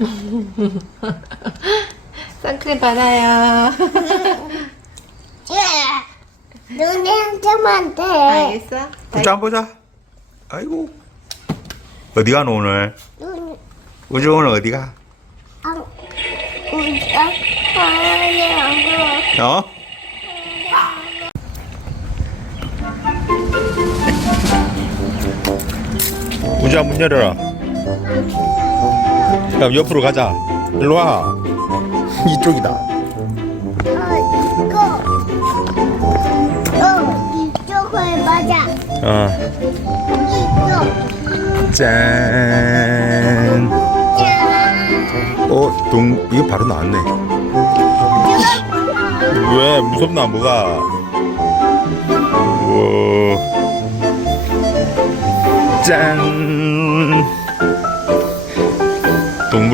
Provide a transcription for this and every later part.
선크림 받아요. 예. 눈에 한 점만 돼. 알겠어? 보자 한번 보자. 아이고. 어디 가노 오늘? 눈, 우주 오늘 어디 가? 안, 우리, 아, 아니, 안 그래. 어? 우주야 문 열어라. 그럼 옆으로 가자. 일로 와. 이쪽이다. 어, 이거. 어, 이쪽을 맞아. 어. 이쪽. 짠. 짠. 어, 동 이거 바로 나왔네. 왜 무섭나 뭐가? 우와. 짠.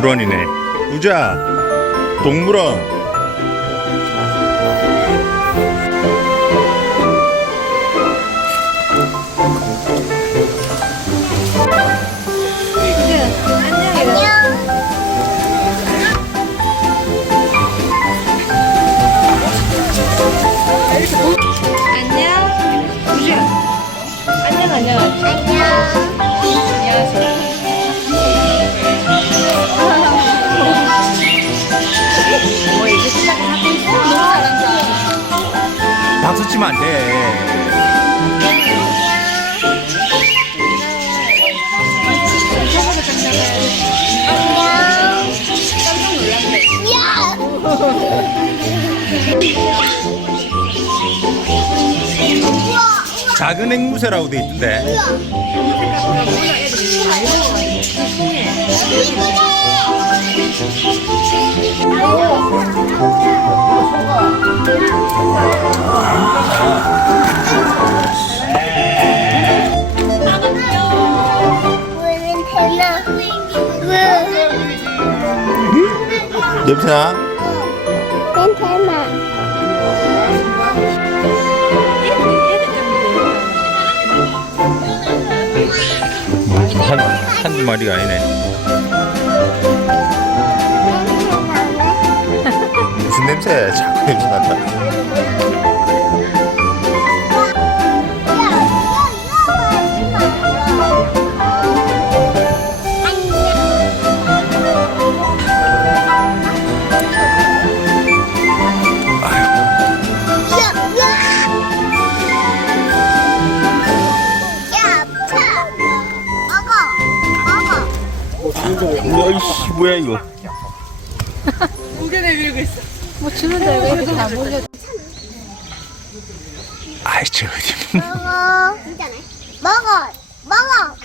동물원이네. 우자. 동물원. 안녕. 우주. 안녕, 안녕. 안녕. 뭐 치면 안 돼. 야! 작은 앵무새라고 돼 있던데. 우리 냄새나? 괜찮아. 한, 한 마리가 아니네. 냄새? 자꾸. 야이씨 뭐야 이거? 뭐 주는데 왜 이렇게 안 몰려? 아이 저 어디? 먹어. 먹어. 먹어.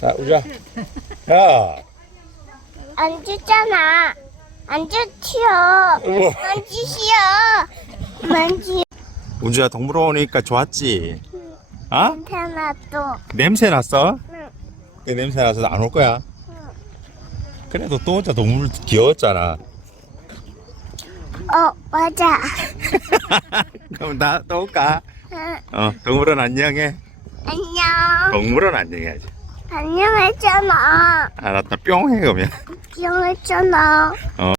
자 우자. 야. 안 주잖아. 안 주치요. 우와. 만지시오. 만지. 우주야 동물원 오니까 좋았지? 아? 괜찮아 또. 냄새 났어? 응. 그 냄새 나서 안 올 거야? 그래도 또 혼자 동물 귀여웠잖아. 어 맞아. 그럼 나 또 올까? 응, 어 동물원 안녕해. 안녕. 동물원 안녕해야지. 안녕했잖아. 알았다 뿅해 그러면. 기억했잖아. 어.